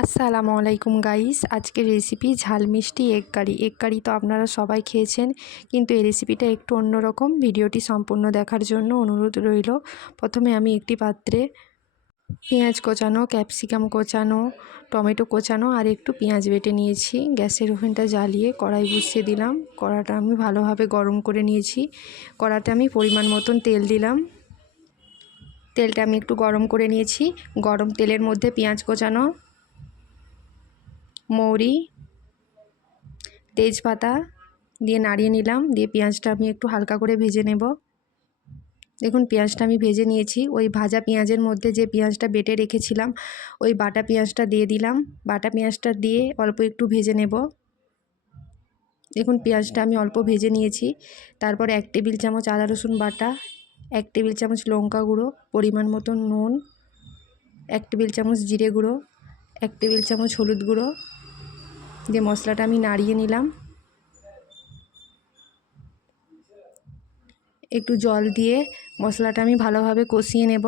আসসালামু আলাইকুম গাইস। আজকের রেসিপি ঝাল মিষ্টি এগ কারি এগ কারি তো আপনারা সবাই খেয়েছেন, কিন্তু এই রেসিপিটা একটু অন্যরকম। ভিডিওটি সম্পূর্ণ দেখার জন্য অনুরোধ রইল। প্রথমে আমি একটি পাত্রে পেঁয়াজ কোচানো, ক্যাপসিকাম কোচানো, টমেটো কোচানো আর একটু পেঁয়াজ বেটে নিয়েছি। গ্যাসের ওভেনটা জ্বালিয়ে কড়াই বসিয়ে দিলাম। কড়াটা আমি ভালোভাবে গরম করে নিয়েছি। কড়াতে আমি পরিমাণ মতন তেল দিলাম। তেলটা আমি একটু গরম করে নিয়েছি। গরম তেলের মধ্যে পেঁয়াজ কোচানো মৌরি, তেজপাতা দিয়ে নাড়িয়ে নিলাম, দিয়ে পেঁয়াজটা আমি একটু হালকা করে ভেজে নেব। দেখুন, পেঁয়াজটা আমি ভেজে নিয়েছি। ওই ভাজা পেঁয়াজের মধ্যে যে পেঁয়াজটা বেটে রেখেছিলাম, ওই বাটা পেঁয়াজটা দিয়ে দিলাম। বাটা পেঁয়াজটা দিয়ে অল্প একটু ভেজে নেব। দেখুন, পেঁয়াজটা আমি অল্প ভেজে নিয়েছি। তারপর এক টেবিল চামচ আদা রসুন বাটা, এক টেবিল চামচ লঙ্কা গুঁড়ো, পরিমাণ মতো নুন, এক টেবিল চামচ জিরে গুঁড়ো, এক টেবিল চামচ হলুদ গুঁড়ো দিয়ে মশলাটা আমি নাড়িয়ে নিলাম। একটু জল দিয়ে মশলাটা আমি ভালোভাবে কষিয়ে নেব।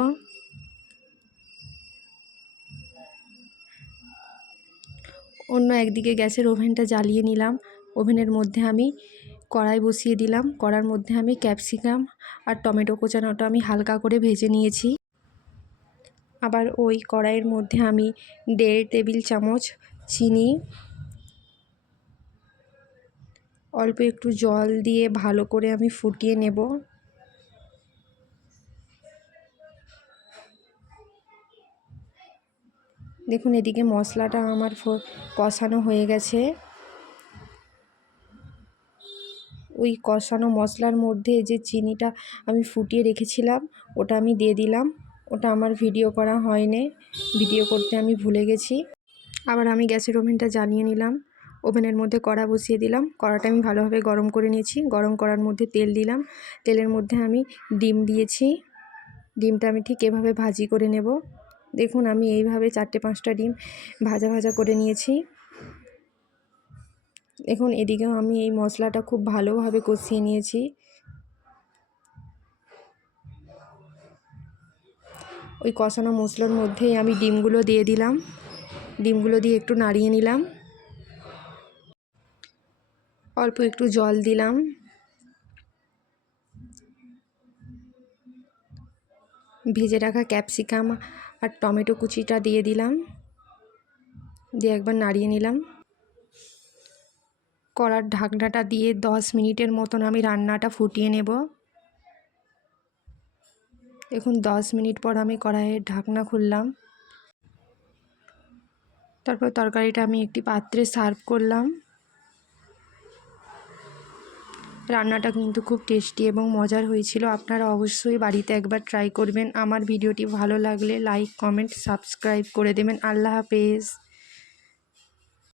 অন্য একদিকে গ্যাসের ওভেনটা জ্বালিয়ে নিলাম। ওভেনের মধ্যে আমি কড়াই বসিয়ে দিলাম। কড়ার মধ্যে আমি ক্যাপসিকাম আর টমেটো কোচানোটা আমি হালকা করে ভেজে নিয়েছি। আবার ওই কড়াইয়ের মধ্যে আমি দেড় টেবিল চামচ চিনি অল্প একটু জল দিয়ে ভালো করে আমি ফুটিয়ে নেব। দেখুন, এদিকে মশলাটা আমার কষানো হয়ে গেছে। ওই কষানো মশলার মধ্যে যে চিনিটা আমি ফুটিয়ে রেখেছিলাম, ওটা আমি দিয়ে দিলাম। ওটা আমার ভিডিও করা হয়নি, ভিডিও করতে আমি ভুলে গেছি। আবার আমি গ্যাসের ওভেনটা জানিয়ে নিলাম। ওভেনের মধ্যে কড়া বসিয়ে দিলাম। কড়াটা আমি ভালোভাবে গরম করে নিয়েছি। গরম করার মধ্যে তেল দিলাম। তেলের মধ্যে আমি ডিম দিয়েছি। ডিমটা আমি ঠিক এভাবে ভাজি করে নেব। দেখুন, আমি এইভাবে চারটে পাঁচটা ডিম ভাজা ভাজা করে নিয়েছি। দেখুন, এদিকেও আমি এই মশলাটা খুব ভালোভাবে কষিয়ে নিয়েছি। ওই কষানো মশলার মধ্যেই আমি ডিমগুলো দিয়ে দিলাম। ডিমগুলো দিয়ে একটু নাড়িয়ে নিলাম। অল্প একটু জল দিলাম। ভেজে রাখা ক্যাপসিকাম আর টমেটো কুচিটা দিয়ে দিলাম। দিয়ে একবার নাড়িয়ে নিলাম। কড়ার ঢাকনাটা দিয়ে দশ মিনিটের মতন আমি রান্নাটা ফুটিয়ে নেব। দেখুন, দশ মিনিট পর আমি কড়াইয়ের ঢাকনা খুললাম। তারপর তরকারিটা আমি একটি পাত্রে সার্ভ করলাম। রান্নাটা কিন্তু খুব টেস্টি এবং মজার হয়েছিল। আপনারা অবশ্যই বাড়িতে একবার ট্রাই করবেন। আমার ভিডিওটি ভালো লাগলে লাইক কমেন্ট সাবস্ক্রাইব করে দেবেন। আল্লাহ হাফেজ।